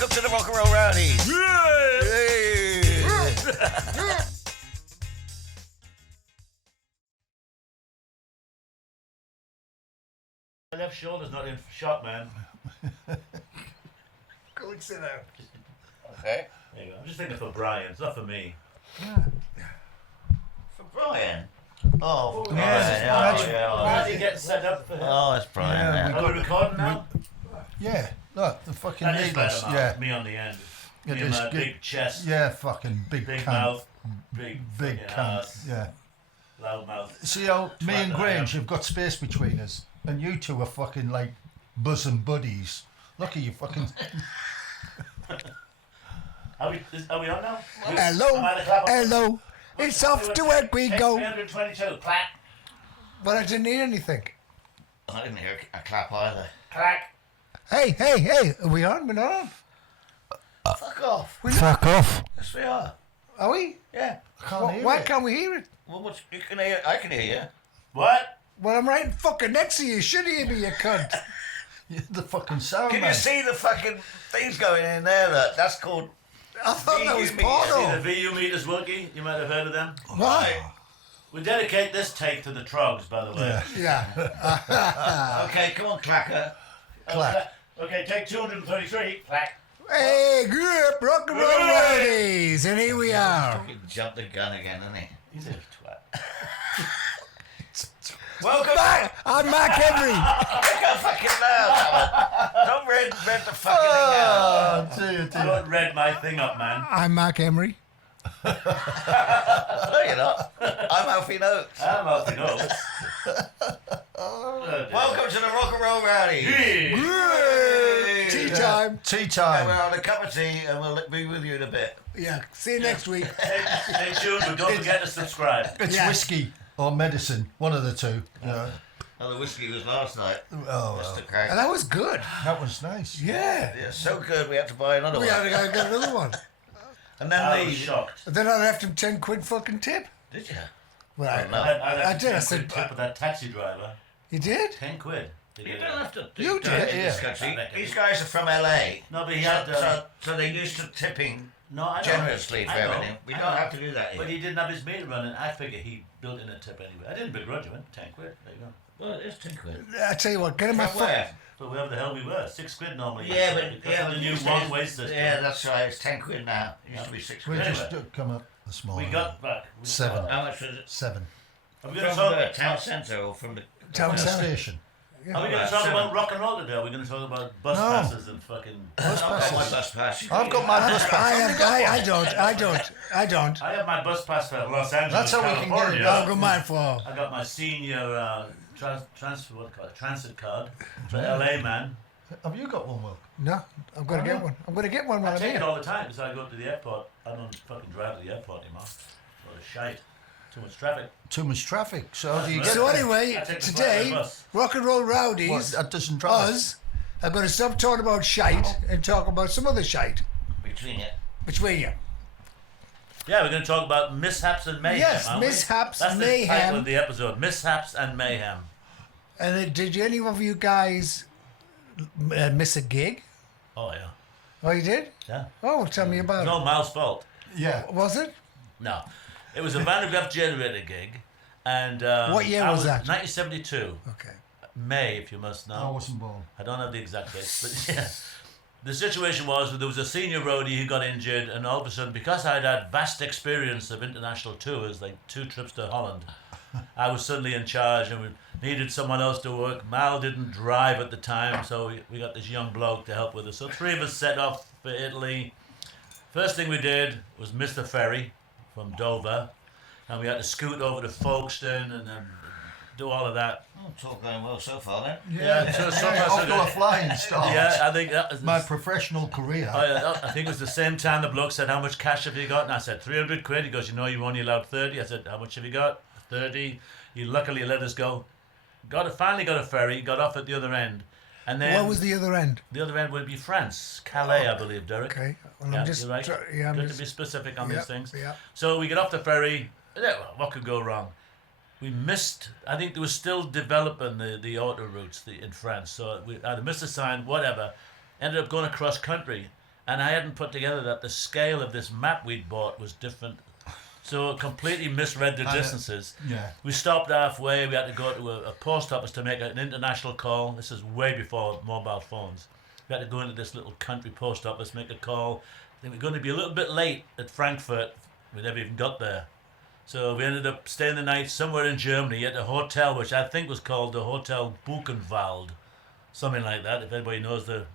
Welcome to the Rock and Roll Rowdies. My left shoulder's not in shot, man. Go and sit down. Okay. There you go. I'm just thinking for Brian. It's not for me. For Brian. Oh, for yes, Brian. How do you get set up for him? Oh, it's Brian. Yeah, Yeah, Are we recording now? Yeah, look, the fucking That is needles. better, Yeah, me on the end. It Me and is my good. big chest, yeah, fucking big big cunt. mouth, big Big fucking cunt. ass, Yeah. loud mouth. See how me Twat and that I am. Grange have got space between us, and you two are fucking like bosom buddies. Look at you fucking. Are we on now? Hello, Am I the clap? hello. It's off to work we Take go. 322. Clack, But I didn't need anything. I didn't hear a clap either. clack. Hey, hey, hey. Are we on? We're not on. Fuck off. Fuck off. Yes, we are. Are we? Yeah. I can't hear Why it. can't we hear it? Well, you can hear. I can hear you. What? Well, I'm right fucking next to you. You should hear me, you cunt. You're the fucking sound Can man. you see the fucking things going in there? That's called. I thought that was See See porno. the VU meters, Wilkie? You might have heard of them. Why? We dedicate this take to the Trogs, by the way. Yeah. Yeah. Okay, come on, clacker. Clack. Okay, take 233. Clack. Hey, group, rock and roll Roadies. And here we are. Fucking jumped the gun again, hasn't he? He's a twat. Welcome. I'm Mark Henry. Look how fucking loud. Don't read the fucking thing out. Oh, dear, I dear. don't read my thing up, man. I'm Mark Henry. No, you're not. I'm Alfie Noakes. I'm out the nose. Welcome to the Rock and Roll Rowdies. Yeah. Tea time. Tea And time. we're on a cup of tea and we'll be with you in a bit. Yeah. See you next week. Stay tuned, but don't forget to subscribe. It's Yeah. whiskey or medicine, one of the two. Yeah. Oh, the whiskey was last night. Oh, Just well. the crack. And that was good. That was nice. Yeah. Yeah, so good we had to buy another We one. had to go get another one. And then I was these. shocked. Then I left him 10 quid fucking tip. Did you? Well, Oh, no. I did. I 10 said, quid tip with that taxi driver. you did? 10 quid. You don't have to do You do did, it in this yeah. country. These guys are from LA. No, but he had. So they're used to tipping No, I know. generously for I know. everything. We I don't know. have to do that here. But he didn't have his meter running. I figure he built in a tip anyway. I didn't begrudge him. 10 quid. There you go. Well, it is 10 quid. I tell you what, get him my From phone. where? So wherever the hell we were, 6 quid normally. Yeah, but because of the new these one-way days- system. Yeah, that's right. It's 10 quid now. It used to be 6 We quid. just come up this We morning. got back. Seven. How much was it? 7. Are we From going to talk? the town centre or from the Town From the centre. station. Are we going to talk about rock and roll today? Are we going to talk about bus No. passes and fucking? Bus I've got my passes. bus pass. I've got my bus pass. I don't. I have my bus pass for Los Angeles, That's how we can get it. California. I'll go mine for. I got my senior transit card for LA, man. Have you got one, Will? No, I'm going to get one. I'm going to get one while I I'm take it here. all the time because I go to the airport. I don't fucking drive to the airport anymore. What a shite. Too much traffic. Too much traffic. So how do you get So there? anyway, I take the today, private bus. Rock and Roll What, Rowdies, that doesn't drive. us, are going to stop talking about shite and talk about some other shite Between it. between you. Yeah, we're going to talk about mishaps and mayhem. Yes, aren't we? mishaps, That's the mayhem. title of the episode. Mishaps and mayhem. And did any of you guys miss a gig? Oh yeah, Oh, you did? yeah. Oh, tell me It's about no Mal's fault. Yeah. it. Was it? No, it was a Van de Graaff generator gig, and What year I was that? 1972, Okay. May, if you must know. I wasn't born. I don't have the exact date, but yeah. The situation was that there was a senior roadie who got injured, and all of a sudden, because I'd had vast experience of international tours, like 2 trips to Holland, I was suddenly in charge, and we needed someone else to work. Mal didn't drive at the time, so we got this young bloke to help with us. So 3 of us set off for Italy. First thing we did was miss the ferry from Dover, and we had to scoot over to Folkestone and then do all of that. Oh, it's all going well so far then. Yeah, so Off to a flying start. yeah, I think that was My professional career. I think it was the same time the bloke said, how much cash have you got? And I said, 300 quid. He goes, you know, you're only allowed 30. I said, how much have you got? 30. He luckily let us go. Finally got a ferry, got off at the other end. And then What was the other end? the other end would be France. Calais, I believe, Derek. Okay. Well, Yeah, I'm just. you're right. Yeah, I'm Good just. to be specific on yeah, these things. Yeah. So we get off the ferry. Yeah, well, what could go wrong? We missed, I think they were still developing the autoroutes in France. So we either missed a sign, whatever. Ended up going across country. and I hadn't put together that the scale of this map we'd bought was different. So it completely misread the distances. Yeah. We stopped halfway. We had to go to a post office to make an international call. This is way before mobile phones. We had to go into this little country post office, make a call. Then we were going to be a little bit late at Frankfurt. We never even got there. So we ended up staying the night somewhere in Germany at a hotel, which I think was called the Hotel Buchenwald. Something like that, if anybody knows the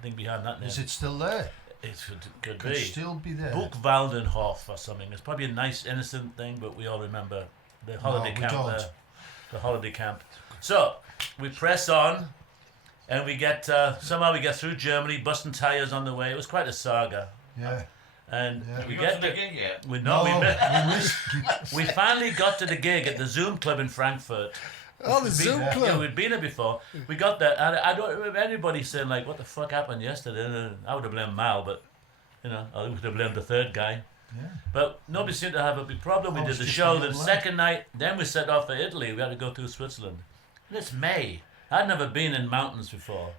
thing behind that name. Is it still there? It could Could be. still be there. Buchwaldenhof or something. It's probably a nice, innocent thing, but we all remember the holiday we camp don't. there. The holiday camp. So, we press on, and we get, somehow we get through Germany, busting tyres on the way. It was quite a saga. Yeah. And Yeah. we You get got to the to, gig yet? we know No, we met, we missed- we finally got to the gig at the Zoom Club in Frankfurt. Oh, the Zoom yeah. Club. Yeah, we'd been there before. We got there, and I don't remember anybody saying, like, what the fuck happened yesterday? And I would have blamed Mal, but, you know, I would have blamed the third guy. Yeah. But nobody seemed to have a big problem. We I did was the just show. a The young lad. second night, then we set off for Italy. We had to go through Switzerland. And it's May. I'd never been in mountains before.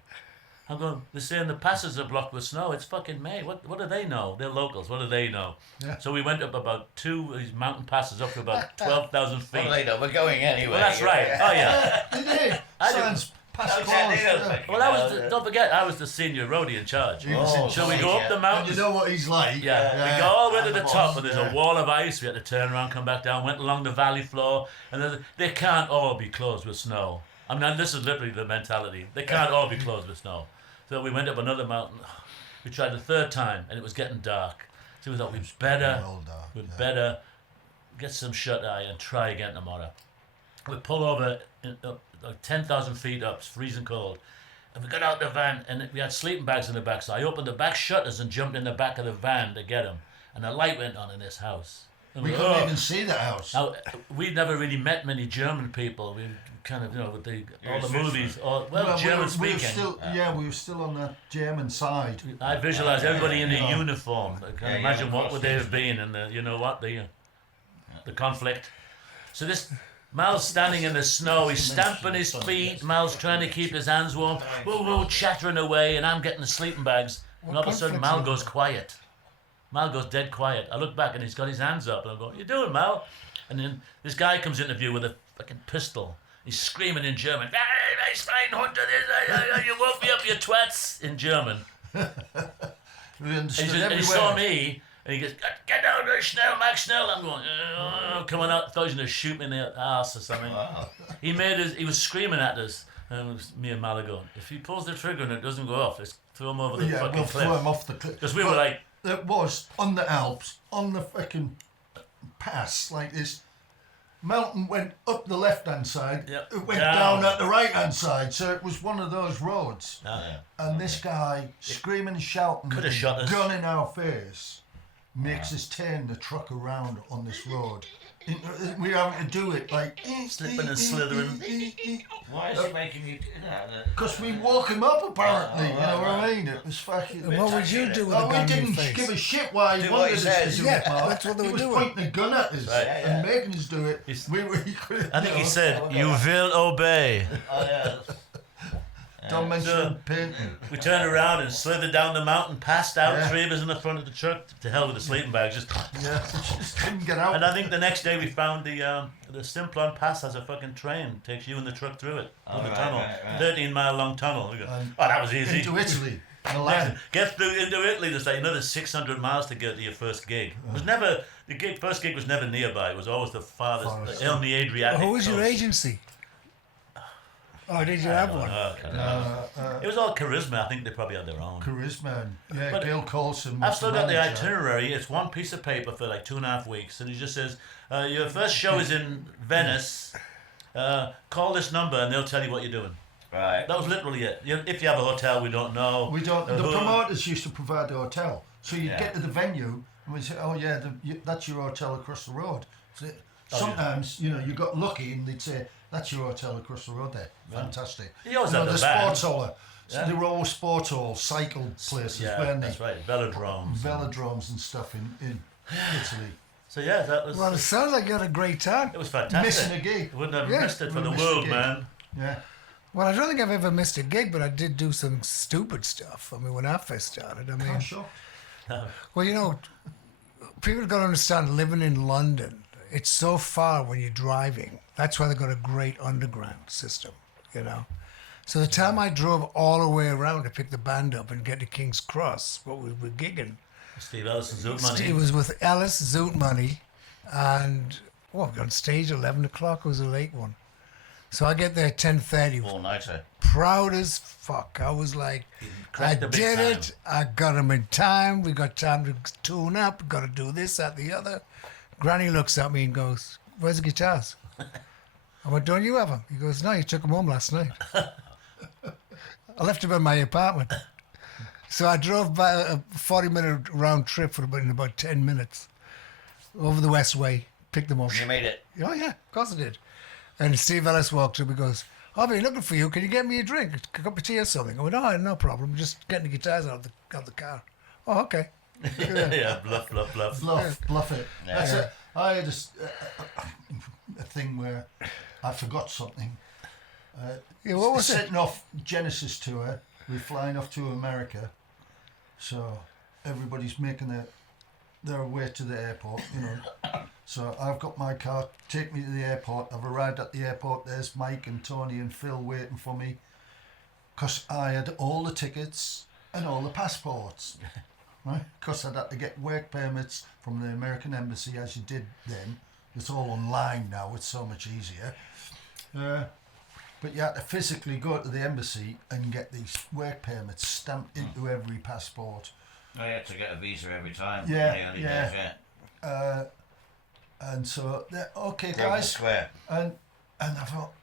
I'm going, they're saying the passes are blocked with snow. It's fucking May. What do they know? They're locals. What do they know? Yeah. So we went up about these mountain passes up to about 12,000 feet. Well, they know we're going anyway. Well, that's right. Oh, yeah. They did. I Sounds past Don't close. tell me Yeah. nothing. Well, don't forget, I was the senior roadie in charge. He was in So we charge. go up the And mountains. you know what he's like. Yeah, we go all the way to and the the top, boss, and there's yeah. a wall of ice. We had to turn around, come back down, went along the valley floor, and they can't all be closed with snow. I mean, this is literally the mentality. They can't all be closed with snow. So we went up another mountain. We tried the third time, and it was getting dark. So we thought we'd better get some shut eye and try again tomorrow. We pull over up, like 10,000 feet up, it's freezing cold. And we got out the van, and we had sleeping bags in the back. So I opened the back shutters and jumped in the back of the van to get them. And the light went on in this house. And We we couldn't even see the house. Now, we'd never really met many German people. We kind of, with all the movies, German we were speaking. still, we were still on the German side. I visualize everybody in a Yeah. uniform. I can Yeah, imagine yeah, what would they have been, and the conflict. So this Mal's standing in the snow. He's stamping his feet. Mal's trying to keep his hands warm. Whoa, chattering away, and I'm getting the sleeping bags. And all of a sudden, Mal goes quiet. Mal goes dead quiet. I look back, and he's got his hands up, and I'm going, "What you doing, Mal?" And then this guy comes into view with a fucking pistol. He's screaming in German. You woke me up, you twats, in German. We And understood he everywhere. saw me, and he goes, "Get down there, Schnell, Max Schnell." I'm going, coming out, thought he was going to shoot me in the ass or something. Wow. He was screaming at us, and it was me and Mal going, "If he pulls the trigger and it doesn't go off, let's throw him over the Yeah, fucking we'll cliff." throw him off the cliff. Because we were like, It was on the Alps, on the fucking pass, like this. Mountain went up the left-hand side, Yep. it went Down. down at the right-hand side, so it was one of those roads. yeah. And this guy screaming and shouting Coulda with shot a us. gun in our face makes us turn the truck around on this road. We're having to do it like Slipping and slithering. Why is he making you do that? Because we woke him up apparently, Oh, you know what I right. mean? It was fucking. And what would you do with a Oh, we gun in your didn't face? give a shit why he Do what wanted he us says. to do Yeah, it, Mark. that's what they he were was doing. pointing a gun at us Right. and making us do it. He's- We couldn't. I think he said, "You will obey." Oh, yeah. Don't mention So- painting. We turned around and slithered down the mountain, passed out, Yeah. 3 of us in the front of the truck. To hell with the sleeping bags. Just. Yeah, just couldn't get out. And I think the next day we found the Simplon Pass has a fucking train, takes you and the truck through it, Oh, through the right, tunnel, right. 13-mile long tunnel. We go, And oh, that was easy. Into Italy. The Yeah, land. get through into Italy. There's like another 600 miles to get to your first gig. It was never first gig was never nearby. It was always the farthest. Farthest. On the Adriatic. Who was your coast. agency? Oh, did you have one? Oh, okay. It was all charisma. I think they probably had their own. Charisma. Yeah, But Gail Coulson. was I've still got the manager. itinerary. It's one piece of paper for like 2.5 weeks, and he just says, "Your first show is in Venice. Call this number, and they'll tell you what you're doing." Right. That was literally it. If you have a hotel, we don't know. We don't. The who- promoters used to provide the hotel, so you'd Yeah. get to the venue and we'd say, "Oh yeah, that's your hotel across the road." So Oh, sometimes you got lucky and they'd say, "That's your hotel across the road there." Fantastic. You always You know, had the the van. sports hall. So Yeah. they were all sports halls, cycle places, Yeah, weren't they? that's right. Velodromes. Velodromes and stuff in Italy. So yeah, that was. Well, it sounds like you had a great time. It was fantastic. Missing a gig. I wouldn't have Yeah, missed it for we the missed a world, gig. man. Yeah. Well, I don't think I've ever missed a gig, but I did do some stupid stuff. I mean, when I first started, I mean, I'm shocked. well, you know, people got to understand living in London, it's so far when you're driving. That's why they've got a great underground system, you know. So the time I drove all the way around to pick the band up and get to King's Cross, what we were gigging, Steve Ellis and Zoot Money. it was with Ellis, Zoot Money, and we got on stage 11 o'clock. It was a late one. So I get there at 10:30. All nighter. Proud as fuck. I was like, I cracked the big did time. it. I got him in time. We got time to tune up. Got to do this, that, the other. Granny looks at me and goes, "Where's the guitars?" I went, "Don't you have them?" He goes, "No, you took them home last night." I left them in my apartment. So I drove by a 40-minute round trip for in about 10 minutes over the Westway, picked them up. You made it. Oh, yeah, of course I did. And Steve Ellis walked up and goes, "I've been looking for you. Can you get me a drink? A cup of tea or something?" I went, "Oh, no problem. Just getting the guitars out of the car." "Oh, okay." Yeah, bluff. Bluff it. Yeah. That's it. I had a thing where I forgot something. Yeah, what was it? Setting off Genesis tour, we're flying off to America, so everybody's making their way to the airport, you know. So I've got my car, take me to the airport. I've arrived at the airport. There's Mike and Tony and Phil waiting for me, because I had all the tickets and all the passports, right? Because I'd had to get work permits from the American embassy, as you did then. It's all online now. It's so much easier. But you had to physically go to the embassy and get these work permits stamped into every passport. I had to get a visa every time. Yeah, in the early yeah. days, yeah. And so, okay, Grosvenor guys. Square. And I thought,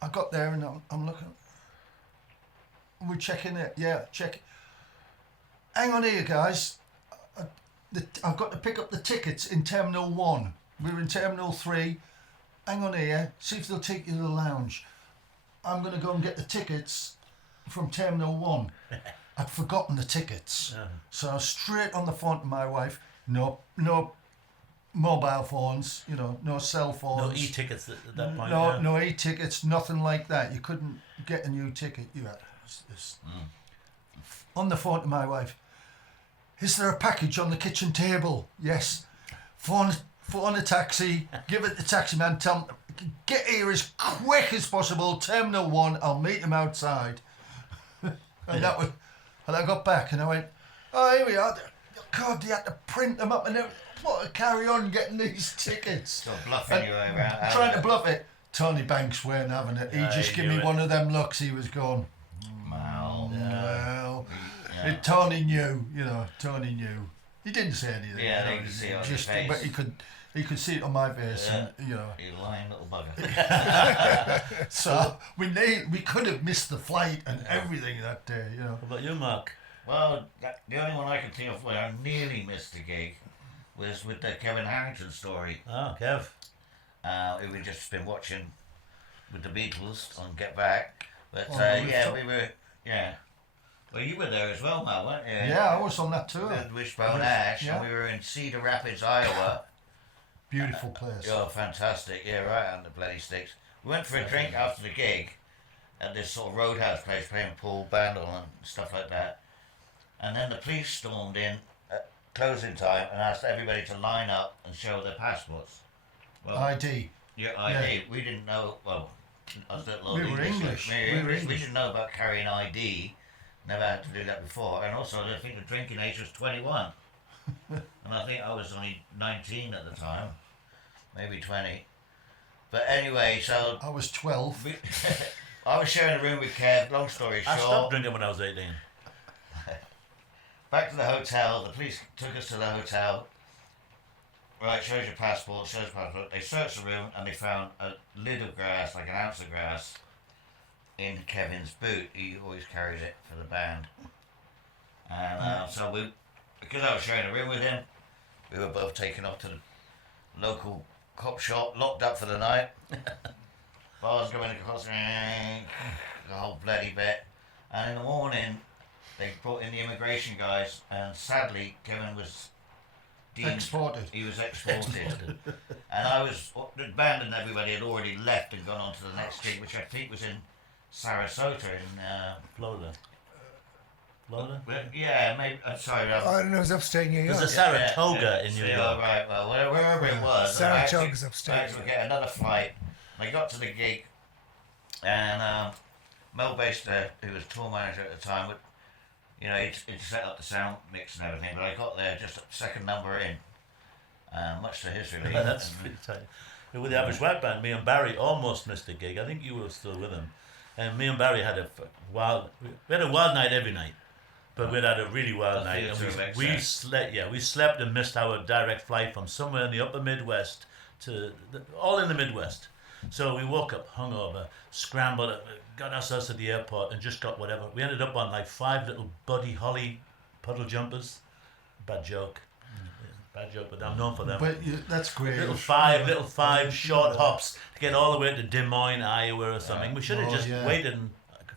I got there and I'm looking. We're checking it. Yeah, check. Hang on here, guys. I've got to pick up the tickets in Terminal 1. We're in Terminal 3. Hang on here. See if they'll take you to the lounge. I'm going to go and get the tickets from Terminal 1. I'd forgotten the tickets. So I was straight on the phone to my wife. No mobile phones, you know, no cell phones. No e-tickets at that point. No, yeah. no e-tickets, nothing like that. You couldn't get a new ticket. You had on the phone to my wife. "Is there a package on the kitchen table?" "Yes." Phone a taxi. Give it the taxi man. Tell him, "Get here as quick as possible. Terminal 1. I'll meet him outside." And that was. And I got back and I went, "Oh, here we are." God, they had to print them up and everything. What, carry on getting these tickets. So bluffing you around. Trying to bluff it. Tony Banks weren't having it. He just gave me one of them looks. He was going, Wow. well, Yeah. Tony knew, you know, Tony knew. He didn't say anything. Yeah, you they know, could see it on just, your face. but he could see it on my face, Yeah. and you know. You lying little bugger. So we could have missed the flight and everything that day, you know. What about you, Mark? Well, the only one I can think of where I nearly missed the gig was with the Kevin Harrington story. Oh, Kev. Who we'd just been watching with the Beatles on Get Back. But Oh, yeah, we were, yeah. Well, you were there as well, Mal, weren't you? Yeah, I was on that tour. With Wishbone Ash, yeah. and we were in Cedar Rapids, Iowa. Beautiful place. Oh, fantastic. Yeah, right on the bloody sticks. We went for a drink after the gig at this sort of roadhouse place playing Paul Bandle and stuff like that. And then the police stormed in at closing time and asked everybody to line up and show their passports. Well, ID. your ID. We didn't know, well, us little We were English. We didn't know about carrying ID. Never had to do that before. And also, I think the drinking age was 21. And I think I was only 19 at the time. Maybe 20. But anyway, so I was 12. I was sharing a room with Kev. Long story I short, stopped drinking when I was 18. back to the hotel. The police took us to the hotel. Right, shows your passport, shows passport. They searched the room and they found a lid of grass, like an ounce of grass, in Kevin's boot. He always carries it for the band. And so because I was sharing a room with him, we were both taken up to the local cop shop, locked up for the night. Bars going across the whole bloody bit. And in the morning, they brought in the immigration guys, and sadly, Kevin was deemed Exported. He was exported. And I was, the band and everybody had already left and gone on to the next gig, which I think was in Sarasota in Florida. Florida? yeah, maybe. Sorry. I don't know, it was upstate New York. There's a Saratoga in New Yeah, York. right. Well, wherever it was. Saratoga's I upstate. actually get another flight. I got to the gig, and Mel Baster, who was tour manager at the time, would, he'd set up the sound mix and everything. But I got there just second number in, much to his relief. That's pretty tight. With the Average White Band, me and Barry almost missed a gig. I think you were still with him. And me and Barry had we had a wild night every night. But we'd had a really wild night. And we slept and missed our direct flight from somewhere in the upper Midwest all in the Midwest. So we woke up hungover, scrambled, got ourselves to the airport and just got whatever. We ended up on like 5 little Buddy Holly puddle jumpers. Bad joke, but I'm known for them. But that's great. Little five short hops to get all the way to Des Moines, Iowa or something. We should have just waited and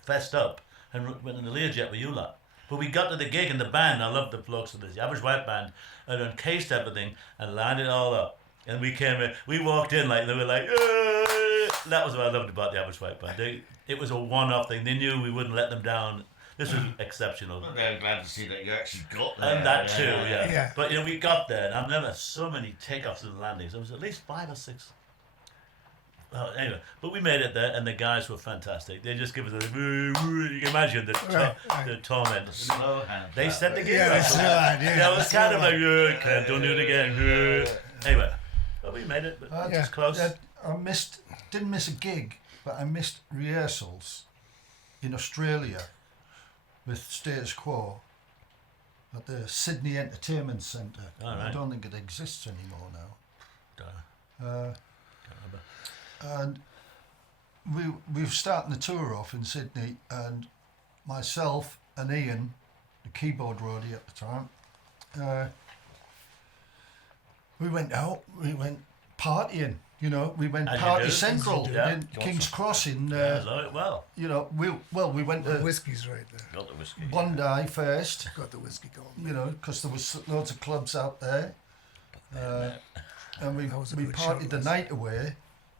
fessed up and went in the Learjet with you lot. But we got to the gig and the band, I love the blokes of this Average White Band, and encased everything and lined it all up. And we came in, we walked in like, they were like, that was what I loved about the Average White Band. It was a one-off thing. They knew we wouldn't let them down. This was exceptional. I'm very glad to see that you actually got there. And that too, yeah. Yeah. But we got there, and I've never so many takeoffs and landings. There was at least 5 or 6. Anyway, but we made it there, and the guys were fantastic. They just give us you can imagine the torment. Slow hands. They up. set the gig Yeah, right. it's hard, yeah. It was kind of like, don't do it again. Anyway, but we made it. But Yeah. just close. I didn't miss a gig, but I missed rehearsals in Australia with Status Quo at the Sydney Entertainment Centre. All right. I don't think it exists anymore now. Can't And we were starting the tour off in Sydney, and myself and Ian, the keyboard roadie at the time, we went out, we went partying, we went As you Party do. Central Yeah. in King's Cross in, we went The to whiskey's right there. Got the whiskey. Bondi first, Got the whiskey going. because there was loads of clubs out there, and we That was a good partied show, the was night away,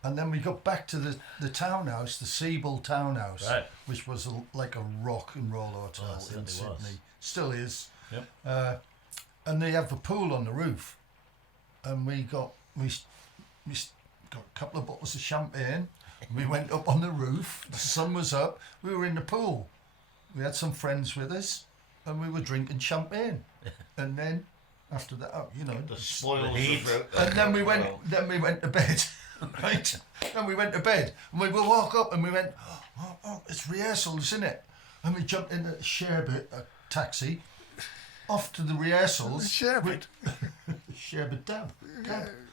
and then we got back to the townhouse, the Siebel Townhouse, Right. which was like a rock and roll hotel Oh, it in certainly was. Sydney, still is. Yep. And they have a pool on the roof, and we got a couple of bottles of champagne. We went up on the roof. The sun was up. We were in the pool. We had some friends with us, and we were drinking champagne. And then after that, The spoils The heat. of fruit. and then we went to bed. Right? Then we went to bed, and we would walk up, and we went, oh, it's rehearsals, isn't it? And we jumped in a Sherbet, a taxi, off to the rehearsals. Sherbet. Sherbet Dab.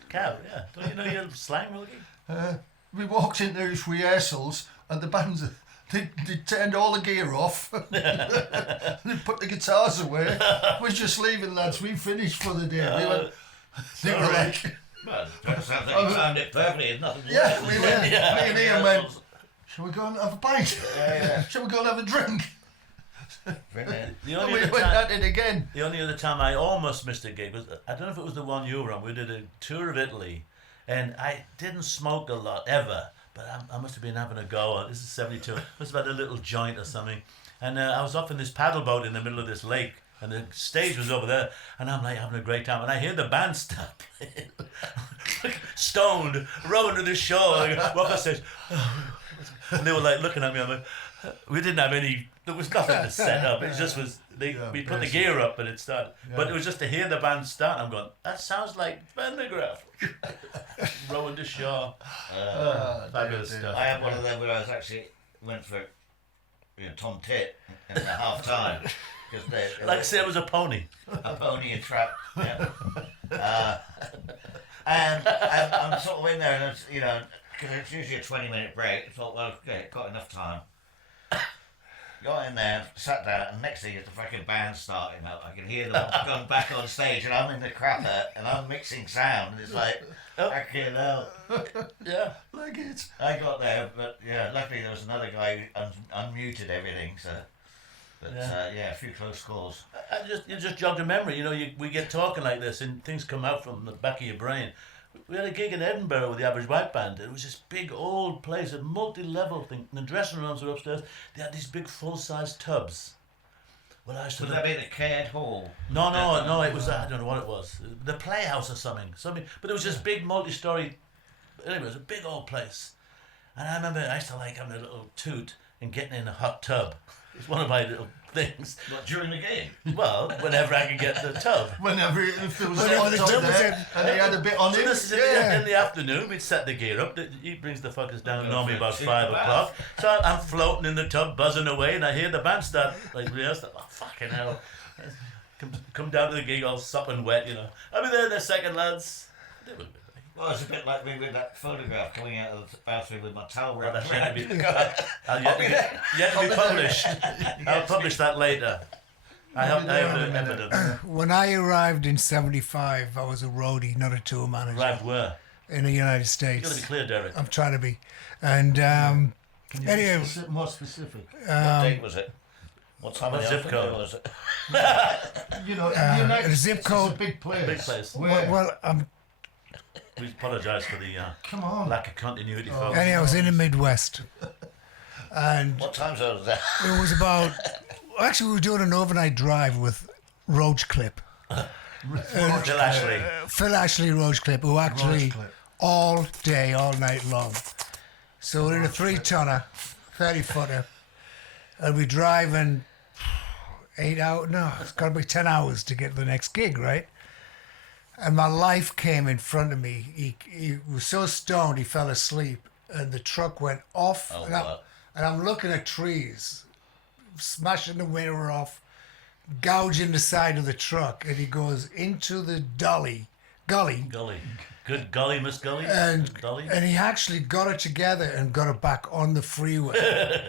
Cow, yeah. Don't you know your slang, Wilkie? We walked in those rehearsals, and the bands, they turned all the gear off. They put the guitars away. We're just leaving, lads. We finished for the day. They were like, Well, it sounds like you found it perfectly. There's nothing wrong yeah, with we it. went. Me and Ian went, Rehearsals. shall we go and have a pint? Yeah. Shall we go and have a drink? Brilliant. The And only we other went time- at it again. The only other time I almost missed a gig was, I don't know if it was the one you were on. We did a tour of Italy, and I didn't smoke a lot ever, but I must have been having a go. This is 72. I must have had a little joint or something. And I was off in this paddle boat in the middle of this lake, and the stage was over there, and I'm like having a great time. And I hear the band start playing, stoned, rowing to the shore. Walker says, and they were like looking at me. I'm like, we didn't have any. There was nothing to set up. It just was. We put the gear up and it started. But it was just to hear the band start. I'm going, that sounds like Pendergraft. Rowing to shore. Fabulous stuff. I had one of them where I was actually went for Tom Tit in the half time because Like say it was a pony. a pony and trap. Yeah. And I'm sort of in there, and it's, because it's usually a 20-minute break. I thought, well, okay, got enough time. Got in there, sat down, and next thing is the fucking band starting up. I can hear them going back on stage, and I'm in the crapper, and I'm mixing sound, and it's like, fucking hell. Yeah. Like it. I got there, but yeah, luckily there was another guy who unmuted everything, so. But a few close calls. You just jogged a memory. We get talking like this, and things come out from the back of your brain. We had a gig in Edinburgh with the Average White Band. It was this big old place, a multi-level thing. And the dressing rooms were upstairs. They had these big full-size tubs. Well, I stood Would that be the Caird Hall? No, it was, I don't know what it was. The Playhouse or something. But it was this big multi-story, anyway, it was a big old place. And I remember I used to like having a little toot and getting in a hot tub. It's one of my little things. What, during the game? Well, whenever I could get the tub. Whenever if there was Whenever a the tub tub was there, and he had a bit on So him. this is in the afternoon, we'd set the gear up. He brings the fuckers down normally about 5 o'clock. So I'm floating in the tub, buzzing away, and I hear the band start like rehearsal. Oh, fucking hell. Come down to the gig all sopping wet, you know. I'll be there in a second, lads. Well, it's a bit like me with that photograph coming out of the bathroom with my towel Well, wrapped that's yet around to be, me. yet to be published. I'll publish that later. I have the evidence. When I arrived in '75, I was a roadie, not a tour manager. Arrived where? In the United You've States. got to be clear, Derek. I'm trying to be. And Can you anyway, be more specific? What date was it? What time What of the zip afternoon code? was it? You know, the United the zip States code- is a big place. Big place. Where? We apologise for the Come on. lack of continuity, folks. anyway, I was in the Midwest. And What time zone was that? it was about, actually we were doing an overnight drive with Roach Clip. Phil Ashley. Phil Ashley, Roach Clip, who actually Clip. all day, all night long. So we're in a 3-tonner, 30-footer, and we're driving 8 hours, no, it's got to be 10 hours to get to the next gig, right? And my life came in front of me. He was so stoned he fell asleep, and the truck went off. Oh, and, wow. I'm looking at trees, smashing the mirror off, gouging the side of the truck, and he goes into the gully, Gully. Good golly, Miss Gully. and Gully. and he actually got it together and got it back on the freeway.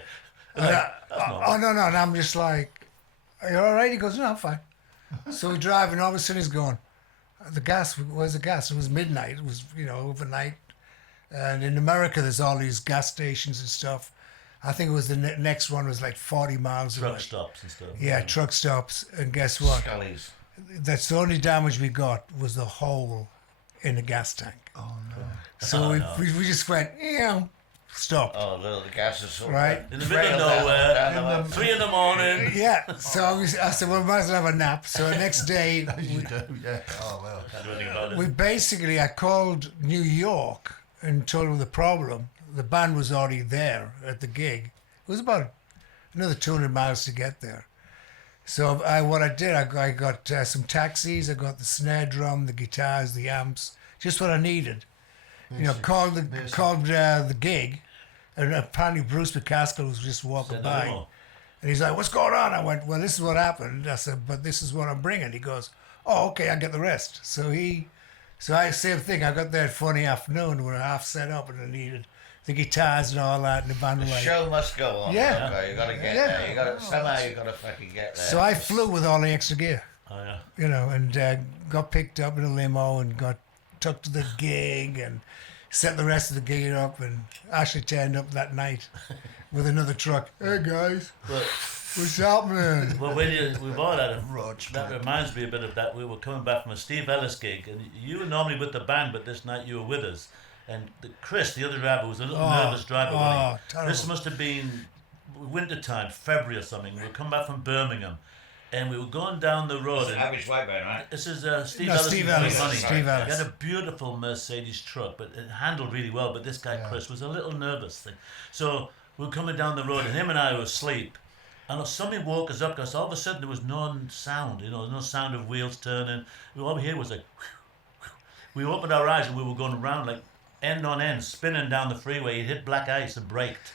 Oh no, and I'm just like, "Are you all right?" He goes, "No, I'm fine." So we're driving. All of a sudden, he's going, "The gas. Where's the gas?" It was midnight. It was overnight. And in America, there's all these gas stations and stuff. I think it was the next one was like 40 miles away. Truck stops and stuff. Yeah, truck stops. And guess what? Scully's. That's the only damage we got was the hole in the gas tank. Oh no. So we just went, stop. Oh, the gas is sort Right. of In the middle of trailed nowhere. down the- 3 in the morning. Yeah. So I said, well, we might as well have a nap. So the next day, You do, yeah. Oh well. Can't do anything about it. I called New York and told them the problem. The band was already there at the gig. It was about another 200 miles to get there. So what I did, I got some taxis, I got the snare drum, the guitars, the amps, just what I needed. Called the gig, and apparently Bruce McCaskill was just walking Said by. no. And he's like, "What's going on?" I went, "Well, this is what happened." I said, "But this is what I'm bringing." He goes, "Oh, okay, I get the rest." So I same thing. I got there at 4 in the afternoon. We were half set up, and I needed the guitars and all that, and the band The was like. show must go on. Yeah. Okay, you gotta get Yeah. there. You gotta somehow you gotta fucking get there. So I flew with all the extra gear, Oh, yeah. and got picked up in a limo and took to the gig and set the rest of the gig up. And Ashley turned up that night with another truck. Hey guys, But, what's happening? well, we've all had a Roach That Clip. reminds me a bit of that. We were coming back from a Steve Ellis gig, and you were normally with the band, but this night you were with us. And Chris, the other driver, was a little nervous driver. wasn't he? terrible. This must have been winter time, February or something. We were coming back from Birmingham, and we were going down the road. It's And average white man, right? this is Steve No, Ellis. Steve and Ellis. Money. Steve He Ellis. had a beautiful Mercedes truck, but it handled really well. But this guy Chris was a little nervous. So we were coming down the road, and him and I were asleep. And somebody woke us up because all of a sudden there was no sound, no sound of wheels turning. All we heard was like, we opened our eyes and we were going around like end on end, spinning down the freeway. It hit black ice and braked.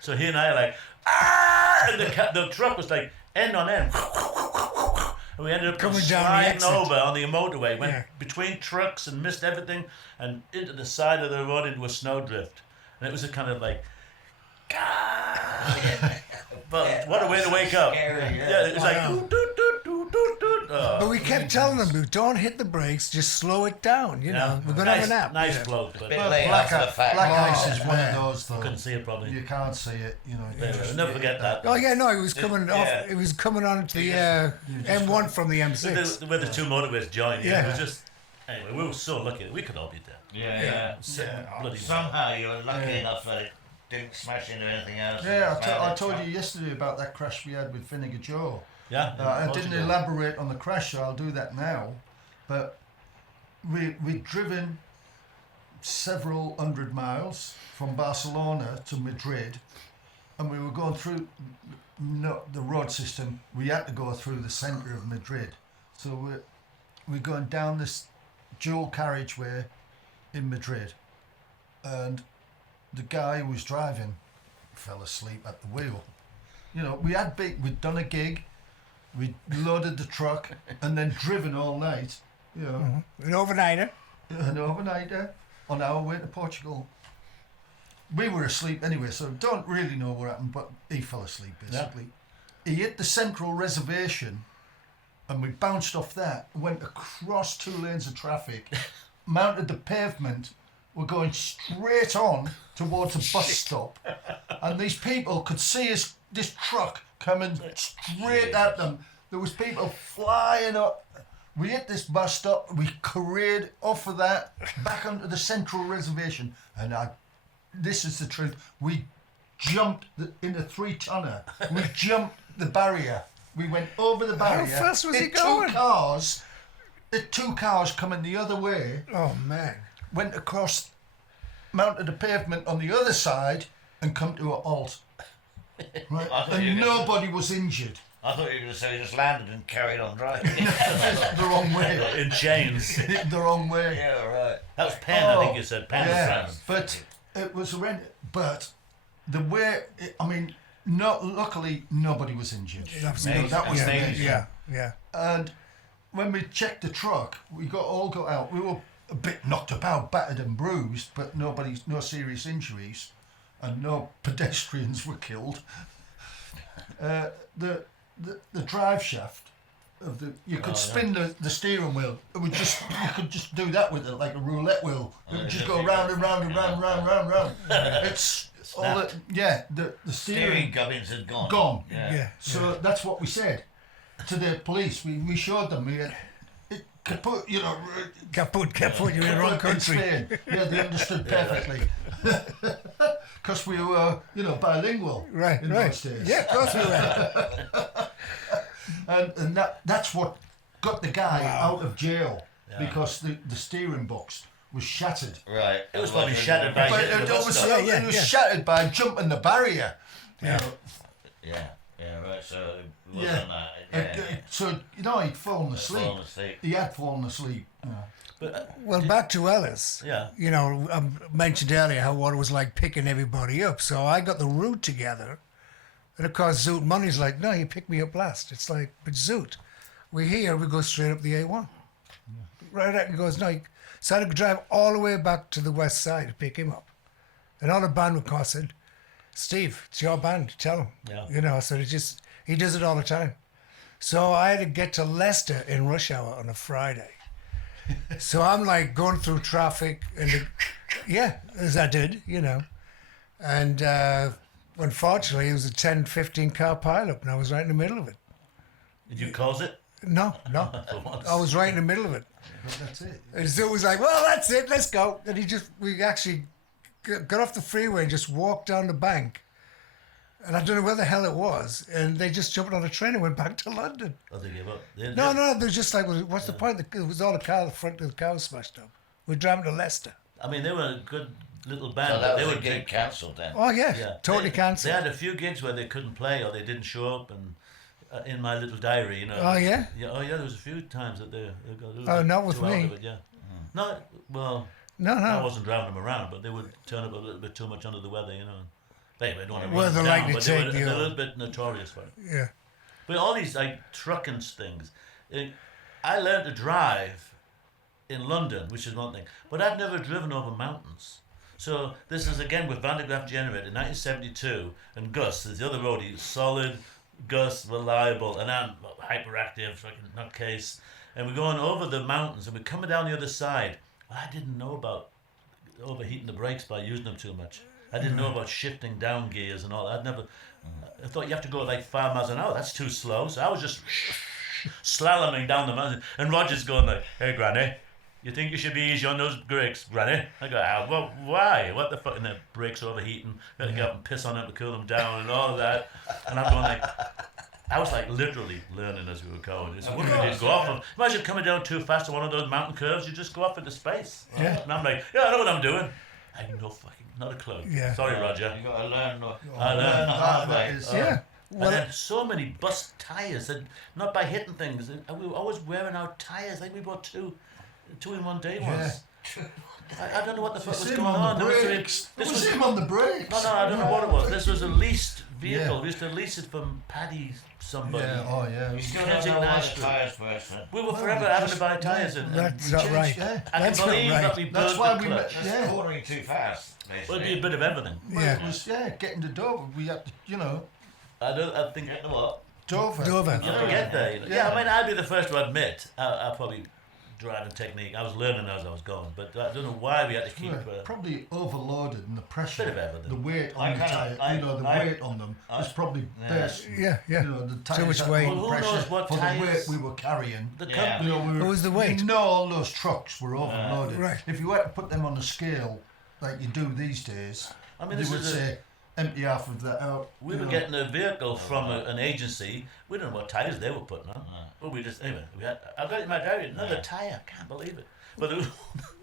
So he and I are like, ah! And the truck was like end on end. And we ended up Coming down the sliding exit. over on the motorway, went Yeah. between trucks and missed everything and into the side of the road into a snowdrift. And it was a kind of like, but what a way to wake up. Scary, Yeah, it was like, Wow. doot, doot, doot, doot, doot, doot. Oh. But we kept telling them, don't hit the brakes, just slow it down. We're gonna have a nap. Nice Yeah. bloke, but Bit I late Black, after the fact. black ice Oh, is one man. of those though. couldn't see it probably. You can't see it, you know. I'll never forget that. Oh yeah, no, it was coming off. Yeah. It was coming on to the You just M1 from the M6. Where the two motorways joined, Yeah. it was just. Anyway, we were so lucky that we could all be there. Yeah. Bloody Somehow you were lucky enough that it didn't smash into anything else. Yeah, I told you yesterday about that crash we had with Vinegar Joe. Yeah. I didn't elaborate on the crash, so I'll do that now. But we'd driven several hundred miles from Barcelona to Madrid, and we were going through the road system. We had to go through the centre of Madrid. So we're going down this dual carriageway in Madrid, and the guy who was driving fell asleep at the wheel. You know, we'd done a gig, we'd loaded the truck, and then driven all night. You know, An overnighter. an overnighter on our way to Portugal. We were asleep anyway, so don't really know what happened, but he fell asleep basically. He hit the central reservation, and we bounced off that, went across 2 lanes of traffic, mounted the pavement. We're going straight on towards a bus stop, and these people could see this truck coming straight at them. There was people flying up. We hit this bus stop. We careered off of that back onto the central reservation, and this is the truth. We jumped in a 3-tonner. We jumped the barrier. We went over the barrier. How fast was he Hit going? Two cars coming the other way. Oh man. Went across, mounted the pavement on the other side, and come to a halt. Right? I thought you And were gonna- nobody was injured. I thought you were going to say you just landed and carried on driving. The wrong way. In chains. The wrong way. Yeah, right. That was Penn, I think you said. Penn was Yeah, France. but it was horrendous. But the way, luckily nobody was injured. That was Amazing. good. That was amazing. Yeah. And when we checked the truck, we all got out. We were a bit knocked about, battered and bruised, but no serious injuries, and no pedestrians were killed. The drive shaft of you could spin the steering wheel. It would just you could just do that with it like a roulette wheel. It would just go round and round and round and round and round and round. It's all the Steering gubbins had gone. gone. Yeah. So that's what we said to the police. We showed them. We had it kaput, Kaput, you're in the wrong in country. Spain. Yeah, they understood perfectly. Because we were, bilingual Right, in right. those days. Yeah, of course we were. And that's what got the guy out of jail, because the steering box was shattered. Right. It was probably shattered by But hitting it the bus was, stop. it was shattered by jumping the barrier. Yeah. Yeah, right. So it Yeah. wasn't that. So he'd fallen asleep. Fallen asleep. He had fallen asleep. Well, back to Ellis. Yeah. I mentioned earlier how what it was like picking everybody up. So I got the route together. And of course, Zoot Money's like, no, you picked me up last. It's like, but Zoot, we're here, we go straight up the A1. Right out, he goes, no. So I had to drive all the way back to the west side to pick him up. And all the band were cussing, Steve, it's your band, tell him. Yeah. So he does it all the time. So I had to get to Leicester in rush hour on a Friday. So I'm like going through traffic, and as I did, and unfortunately it was a 10-15 car pileup, and I was right in the middle of it. Did you cause it? No, For once. I was right in the middle of it. But that's it. And so it was like, well, that's it, let's go. And we actually got off the freeway and just walked down the bank. And I don't know where the hell it was. And they just jumped on a train and went back to London. Oh, they gave up. No, they're just like, well, what's the point? It was all the front of the car was smashed up. We're driving to Leicester. I mean, they were a good little band. So but that they was were a gig cancelled then. Oh, yeah, totally They cancelled. had a few gigs where they couldn't play or they didn't show up, and in my little diary, Oh, yeah? Yeah, there was a few times that they got a little Oh, bit not with too out me. of it, yeah. No, well, No. I wasn't driving them around, but they would turn up a little bit too much under the weather, They don't want to Well, run they're them down, likely but to they were take the a old- little bit notorious for it. Yeah. But all these trucking things, I learned to drive in London, which is one thing, but I've never driven over mountains. So this is again with Van de Graaff Generator in 1972, and Gus is the other roadie, solid, Gus, reliable, and I'm hyperactive, fucking nutcase. And we're going over the mountains, and we're coming down the other side. Well, I didn't know about overheating the brakes by using them too much. I didn't know about shifting down gears and all. I thought you have to go at 5 miles an hour. That's too slow. So I was just slaloming down the mountain, and Roger's going like, "Hey, Granny, You think you should be easy on those brakes, Granny? I go, "How? Well, why? What the fuck?" And the brakes overheating. Got to get up and piss on them to cool them down and all of that. And I'm going like, I was like literally learning as we were going. It's wonder we didn't go off. Imagine coming down too fast on one of those mountain curves. You just go off into space. Yeah. And I'm like, yeah, I know what I'm doing. I have no fucking, not a clue. Yeah. Sorry, Roger. You got to learn. I learned the hard way. Yeah. And Well, then so many bust tyres, and not by hitting things. And we were always wearing out tyres. Like we bought two in one day once. I don't know what the fuck was Him going on on. the There was- brakes. this It was was- him on the brakes. No, I don't know what it was. This was a leased vehicle. Yeah. We used to lease it from Paddy somebody. Yeah, oh yeah. You still Kensington don't know why Nash the Street. tyres burst. We were Well, forever we having just- to buy tyres in. that's We not changed, right. yeah. I can That's not believe right. that we That's built why the we clutch. met- That's Yeah. cornering too fast. Well, it'd be a bit of everything. Well, Yeah. it was getting to Dover. We had to, I think Get the what? Dover. Dover. you have to get there. You know. Yeah, I mean, I'd be the first to admit I probably driving technique. I was learning as I was going, but I don't know why we had to keep. Probably overloaded and the pressure, Bit of everything. the weight I on the kinda- tyre, I- the I- weight on them I- was probably Yeah. best. Yeah, yeah. The tyres much had weight. more Well, who pressure knows what for the tyres- weight we were carrying. The Yeah. company. We What was the weight? all those trucks were overloaded. Right. If you had to put them on a scale like you do these days, I mean, they this would is say empty half of that out. we were getting a vehicle from an agency. We didn't know what tyres they were putting on. Well, we just anyway. I got it in my diary. Another tyre. Can't believe it. But there was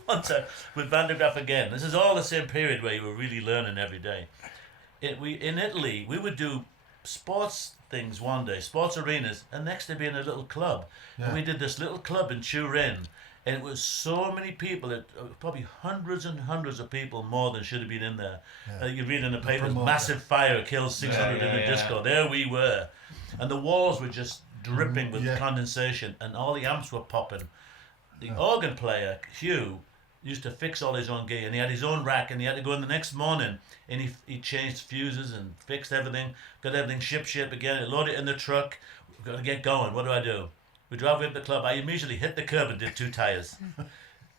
one time with Van der Graaf again. This is all the same period where you were really learning every day. In Italy, we would do sports things one day, sports arenas, and next day be in a little club. Yeah. And we did this little club in Turin, and it was so many people, probably hundreds and hundreds of people more than should have been in there. Yeah. You read in the papers, promoter. massive fire kills 600 in a Yeah. disco. There we were. And the walls were just dripping with Yeah. condensation, and all the amps were popping. The organ player, Hugh, used to fix all his own gear, and he had his own rack, and he had to go in the next morning, and he changed fuses and fixed everything, got everything ship again, loaded it in the truck. We've got to get going. What do? We drove away to the club. I immediately hit the curb and did 2 tyres.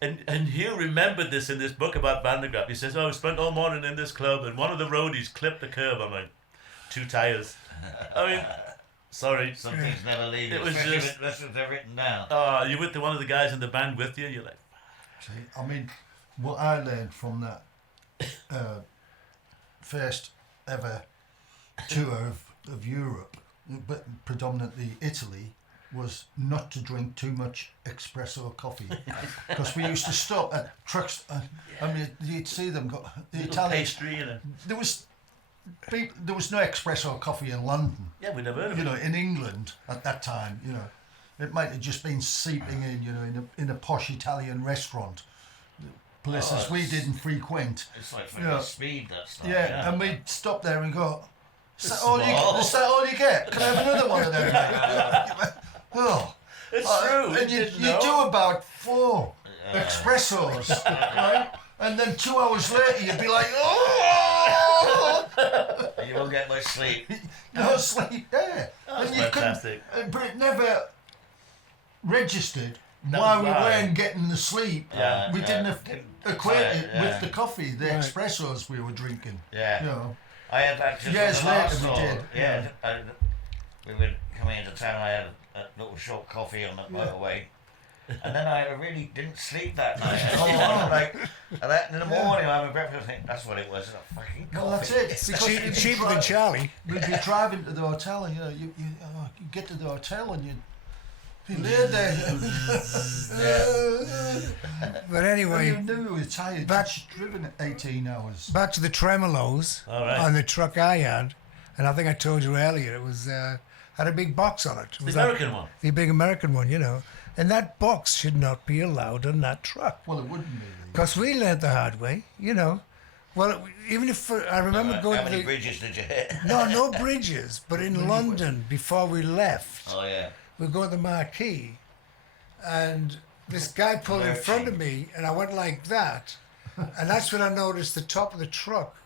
And Hugh remembered this in this book about Van der Graaf. He says, I spent all morning in this club, and one of the roadies clipped the curb. I'm like, 2 tyres. I mean, sorry. Some things never leave. It was especially just- if they're written down. You're with one of the guys in the band with you. You're like, See, I mean, what I learned from that first ever tour of Europe, but predominantly Italy, was not to drink too much espresso coffee, because we used to stop at trucks. I mean, you'd see them go. The little Italians. pastry and There was no espresso coffee in London. yeah, we never heard of it. In England at that time, it might have just been seeping in a posh Italian restaurant, places we didn't frequent. It's like fucking Yeah. speed, that stuff. Yeah, and we'd stop there and go, is that all you get? Can I have another one of them? mate?" Oh, It's true. and you didn't know. do about 4 espressos, right? And then 2 hours later you'd be like, oh, You won't get much sleep. no sleep there. That's And you couldn't- fantastic. but it never registered That why was we right. weren't getting the sleep. Yeah, We yeah. didn't Didn't equate tie it it, yeah. with the coffee, the Right. espressos we were drinking. Yeah. I had that just Years on the last later we tour. did, Yeah. We were coming into town. I had a little short coffee on the motorway, and then I really didn't sleep that night. And then in the morning I had breakfast. I think that's what it was. A fucking coffee. Well, that's it. Because you'd be Cheaper than Charlie. We'd be driving to the hotel, and you get to the hotel, and you lay there. But And anyway, you knew you were tired. Back- Just driven 18 hours. back to the tremolos All right. on the truck I had, and I think I told you earlier, it was had a big box on it. It The was American one. the big American one, and that box should not be allowed on that truck. Well, it wouldn't be. Because we learned the hard way, Well, even if I remember going How to many the, bridges did you hit? no bridges, but in London before we left, Oh yeah. we go to the marquee, and this guy pulled in front of me, and I went like that, and that's when I noticed the top of the truck,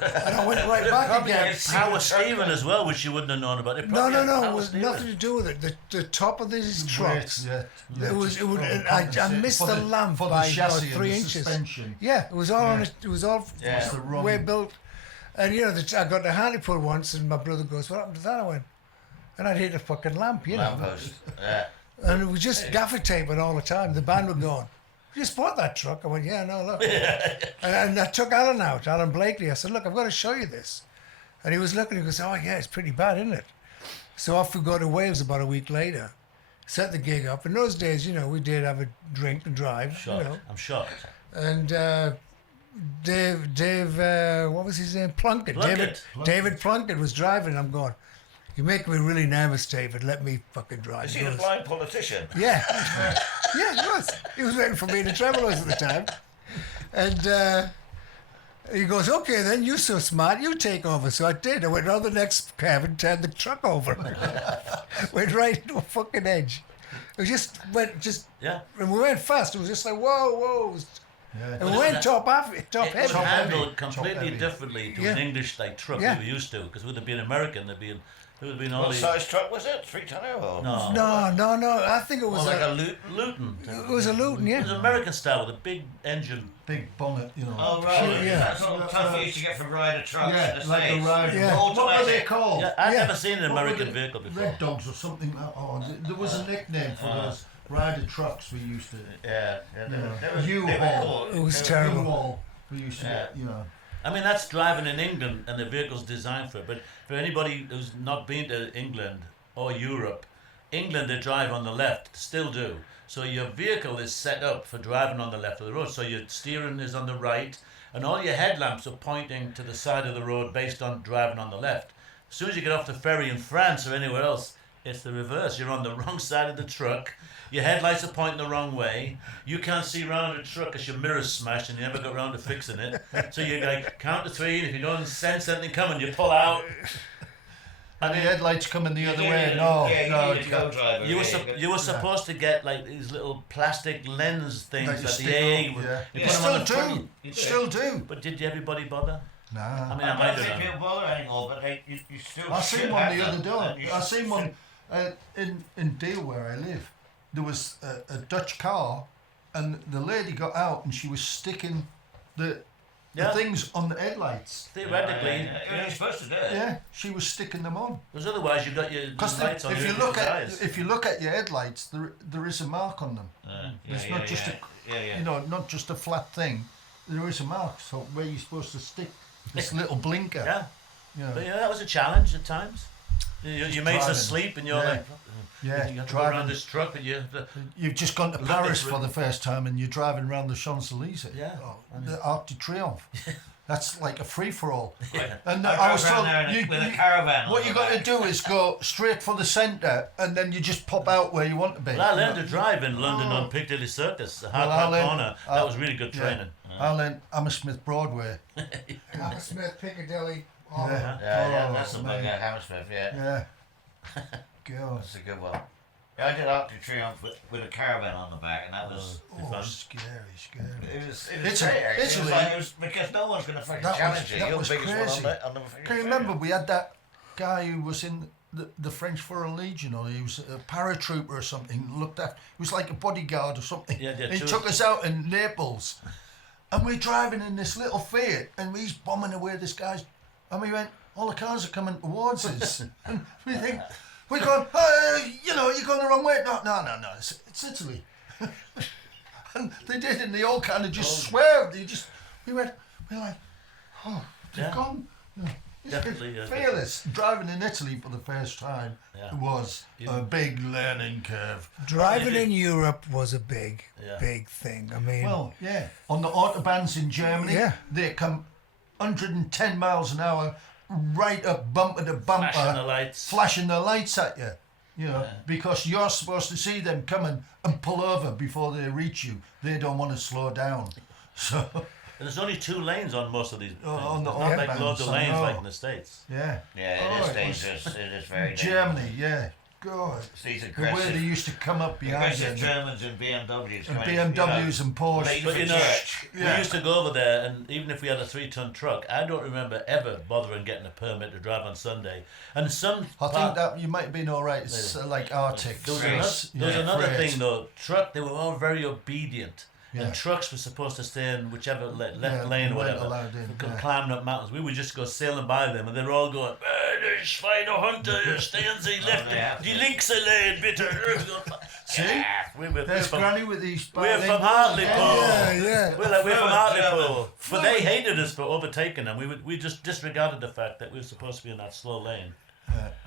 and I went right back Probably again. had power steering as well, which you wouldn't have known about. It No, probably had it power was steering. nothing to do with it. The top of these trucks. Yeah. It was. just It would. for I compensate- missed for the lamp for by the chassis and 3 the inches. suspension. Yeah, it was all on. Yeah. It was all Yeah. It's the wrong- way built. And I got the handy pull once, and my brother goes, "What happened to that?" I went, and I'd hit a fucking lamp, Lamppost. Yeah. And it was just gaffer taping all the time. The band were going, just bought that truck. I went, yeah, no, look. and I took Alan out, Alan Blakely. I said, look, I've got to show you this. And he was looking, he goes, oh, yeah, it's pretty bad, isn't it? So off we go to Wales about a week later. Set the gig up. In those days, you know, we did have a drink and drive. Shocked. You know. I'm shocked. And Dave, what was his name? Plunkett. David Plunkett was driving. I'm going, you make me really nervous, David. Let me fucking drive. Is he the blind politician? Yeah. Yeah, he was. He was waiting for me to travel us at the time. And he goes, okay, then you're so smart, you take over. So I did. I went around the next curve and turned the truck over. Went right into a fucking edge. It just went, Yeah. and we went fast. It was just like, whoa, whoa. It was, Yeah. and we went top It heavy. was handled heavy. completely Top heavy. differently to Yeah. an English like truck Yeah. we were used to. Because would have been American, there would have been all What these. size truck was it? 3-tonner or? No. No. I think it was Or like a Luton. it was a Luton, It was yeah. American style with a big engine. Big bonnet, you know. Oh, right. Yeah. That's all the stuff you used to get from Ryder trucks Yeah, in the like States. the Ryder. Yeah. What were they Automatic. called? Yeah, I've Yeah. never seen an What were American they? vehicle before. Red Dogs or something like there was a nickname for those Ryder trucks we used to. Yeah. Yeah. They were U-Haul. cool. It was They were- terrible. U-Haul. We used to Yeah. get, you know. I mean, that's driving in England and the vehicle's designed for it. But for anybody who's not been to England or Europe, England, they drive on the left, still do. So your vehicle is set up for driving on the left of the road. So your steering is on the right, and all your headlamps are pointing to the side of the road based on driving on the left. As soon as you get off the ferry in France or anywhere else, it's the reverse. You're on the wrong side of the truck. Your headlights are pointing the wrong way. You can't see round the truck because your mirror's smashed and you never got round to fixing it. So you like count to 3, and if you don't sense anything coming, you pull out. And the headlights coming the other Yeah, way. you No, need no. a co-driver. You were supposed to get like these little plastic lens things Like you that stick the AA on, would. yeah. You You put them on still the truck. do. Still do. But did everybody bother? Nah. I mean, I I might don't think have people done. bother anymore, but you still. I seen should one have the them, other and you day. I should- seen one in Deal where I live. There was a Dutch car, and the lady got out and she was sticking the Yeah. things on the headlights. Theoretically, Yeah, you're supposed to do it. Yeah, she was sticking them on. because otherwise you've got your Because lights on if your you look at eyes. if you look at your headlights, there is a mark on them. It's not just yeah. you know, not just a flat thing. There is a mark. So where you're supposed to stick this little blinker. Yeah, You know. but yeah, that was a challenge at times. Your mates are driving. asleep and you're Yeah. like, Yeah, you have to go driving. around this truck and you have to. You've just gone to Look, Paris it's for the first time and you're driving around the Champs-Élysées. Yeah. The Arc de Triomphe. That's like a free-for-all. Yeah. And I I was drove told, around there you, with a you- caravan. what on you the got to back. do is go straight for the centre and then you just pop out where you want to be. Well, I learned to drive in London Oh. on Piccadilly Circus, the Well, Hard I Park learned- Corner. That was really good Yeah. training. I learned Hammersmith Broadway. Hammersmith, Piccadilly. Yeah. Yeah, Oh, that's the man. one. Yeah, Hammersmith. Yeah, Yeah. God. that's a good one. Yeah, I did Arc de Triomphe with a caravan on the back, and that was. Oh, scary. It was It's great, a- actually. it's It was a- like, because no one's going to fucking That was- challenge you. that You're the was biggest crazy. one on the fucking Can you remember we had that guy who was in the French Foreign Legion, or he was a paratrooper or something, looked after, he was like a bodyguard or something. Yeah, He took us out in Naples, and we're driving in this little Fiat, and he's bombing away this guy's, and we went, all the cars are coming towards us. And we think, we're going, you know, you're going the wrong way. No, it's Italy. And they did, and they all kind of just swerved. We're like, oh, they've Yeah. gone. You know, it's Definitely, yeah. fearless. Driving in Italy for the first time Yeah. was a big learning curve. Driving in Europe was a big Yeah. thing. I mean, Well, yeah. On the autobahns in Germany, Yeah. they come 110 miles an hour, right up bumper to bumper, Flashing the lights. flashing the lights at you. You know, because you're supposed to see them coming and pull over before they reach you. They don't want to slow down. So, And there's only 2 lanes on most of these. Oh, things. on the There's not like autobahns, loads of I lanes know. like in the States. yeah. Yeah, it Oh, is it was- dangerous. It is very dangerous. Germany, yeah. God. These The way they aggressive, used to come up behind you. aggressive Germans and BMWs. And coming, BMWs and Porsche. late But for you know, church. Yeah. we used to go over there, and even if we had a 3-ton truck, I don't remember ever bothering getting a permit to drive on Sunday. And some I think that you might have been all right. It's like Arctic. There was Freight. another freight. thing though. Truck, they were all very obedient. Yeah. And trucks were supposed to stay in whichever left Yeah, lane or they weren't whatever. allowed in, yeah. Climbing up mountains. We would just go sailing by them, and they were all going, "There's Schweinehunter, stehen Sie left, they have die to. links lane, bitte." See? There's from, Granny with these. we're from Hartlepool. Yeah. We're from Hartlepool. But Floyd. they hated us for overtaking them. We just disregarded the fact that we were supposed to be in that slow lane.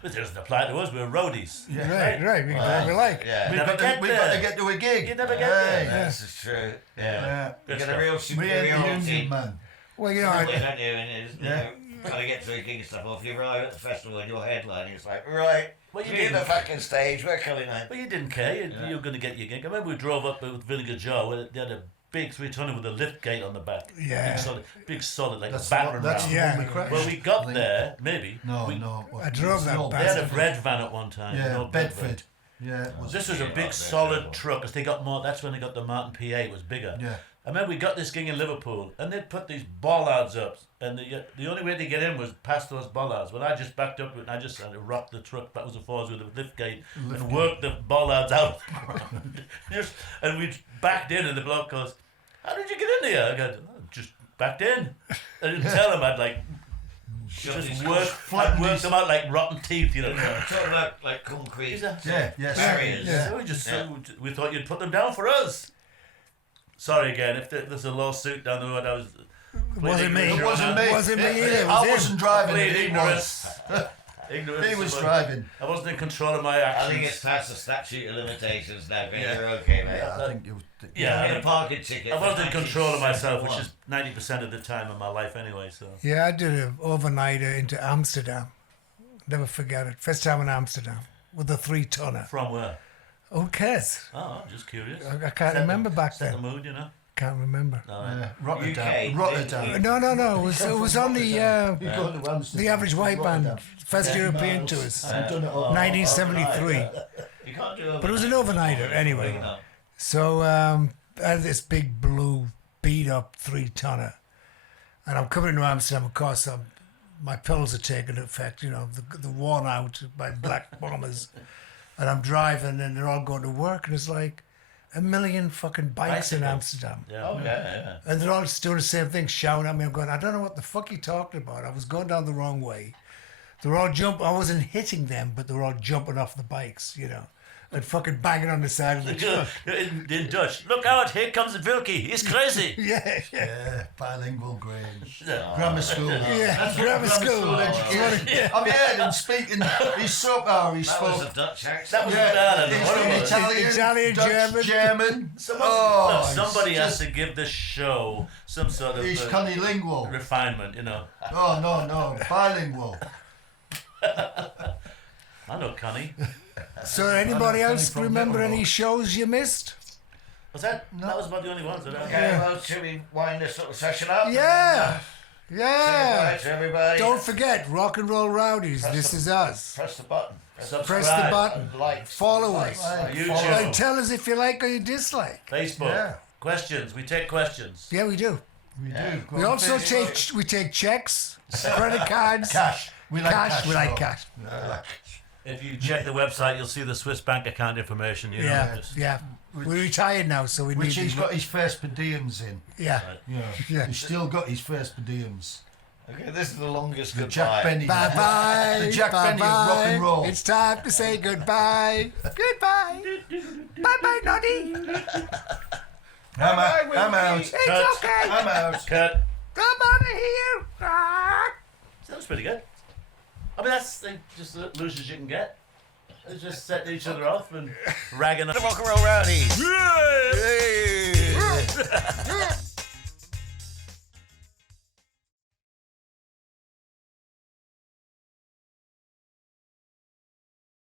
It doesn't apply to us. We're roadies. Yeah. Right. We can do what we like. Yeah. We never get We there. got to get to a gig. You never get there. This is true. Yeah. Yeah. You Good get a stuff. real We ain't the superiority. union man. Well, you know, What I, you don't do is, you know, gotta get to a gig and stuff. Or if you arrive at the festival and you're headlining, it's like, right, Well, you clear the didn't. fucking stage, we're coming in. But you didn't care. You were going to get your gig. I remember we drove up with Vinegar Joe. They had a big 3-tonner with a lift gate on the back. Yeah. Big solid, like That's a battering that's ram. the Yeah. one we crashed. Well, we I got think. there, maybe. No, we, no. I drove it's that an old They had a Bedford. bread van at one time. an Yeah, old Bedford. Yeah, it was. This was a Yeah, big that's solid terrible. truck because they got more. That's when they got the Martin PA. It was bigger. Yeah. I remember we got this gig in Liverpool and they'd put these bollards up, and the only way to get in was past those bollards. Well, I just backed up and I just had to rock the truck backwards and forwards with a lift gate and work the bollards out. And we backed in, and the bloke goes, "How did you get in here?" I go, "Oh, just backed in." I didn't tell him. I'd like just worked them out like rotten teeth, you know. Talking about like concrete Is that- Yeah, yes. barriers. Yeah. So we thought you'd put them down for us. Sorry again, if there's a lawsuit down the road, I was. wasn't me. It wasn't me. Wasn't me either, it was I him. wasn't driving. Complete He ignorance. was. Ignorance. He was of- driving. I wasn't in control of my I actions. think it's past the statute of limitations now, but Yeah. you're okay, mate. Yeah, I think you. Yeah, Get a parking ticket. I for wasn't in control of myself, which 1971. is 90% of the time of my life anyway. So Yeah, I did an overnighter into Amsterdam. Never forget it. First time in Amsterdam with a 3-tonner. from where? Who cares? Oh, I'm just curious. I can't remember back Set the then. mood, you know. Can't remember. No, Yeah, UK, Rotterdam. Rotterdam. No. It was on the You're going to Amsterdam. the Average White Band Rotterdam. first 10 European miles. tours, I've done it all. 1973. You can't do But it was an overnighter anyway. So I had this big blue beat up 3-tonner, and I'm coming to Amsterdam. Of course, my pills are taking effect. You know, the worn out by black bombers, and I'm driving, and they're all going to work, and it's like 1 million fucking bikes in Bicycles. Amsterdam. Yeah. Oh, yeah. And they're all doing the same thing, shouting at me. I'm going, I don't know what the fuck you're talking about. I was going down the wrong way. They're all jumping. I wasn't hitting them, but they're all jumping off the bikes, you know, and fucking banging on the side of the truck. in Dutch, look out! Here comes Wilko. He's crazy. Yeah. Yeah, bilingual grades. Yeah. Grammar school. Yeah, grammar school. education. I've heard him speaking. He's so. That was spoke. a Dutch accent. That was Yeah, bad. he's What from it was. Italian, Italian, Dutch, German. Someone, Oh, look, somebody it's has just- to give this show some sort of He's cunnilingual. refinement, you know. Oh no, bilingual. I know Connie. So anybody I'm else from remember Liverpool. any shows you missed? Was that? That was about the only ones. Okay, Yeah. well, should we wind this little session up? Yeah. Say Yeah. goodbye to everybody. Don't forget, Rock and Roll Rowdies. Press This the- is us. Press the button. Subscribe. Press the button. Like. Follow us. YouTube. And tell us if you like or you dislike. Facebook. Yeah. Questions. We take questions. Yeah, we do. We Yeah. do. Go We on also Facebook. take checks, credit cards, cash. We like cash. We like though. cash. If you check the website, you'll see the Swiss bank account information. You know, Yeah, just- yeah. We're retired now, so we Which need. he's got his first per diems in. Yeah. Yeah. Yeah. He's still got his first per diems. Okay, this is the longest The goodbye. Jack Benny. Bye bye. The Jack Benny of rock and roll. It's time to say goodbye. Goodbye. Bye bye, Noddy. I'm out. I'm out. It's Cut. okay. I'm out. Cut. Come on here. Ah. That was pretty good. I mean, that's just the losers you can get. They just setting each other off and ragging on. The Rock and Roll Rowdies. Yay! Yay!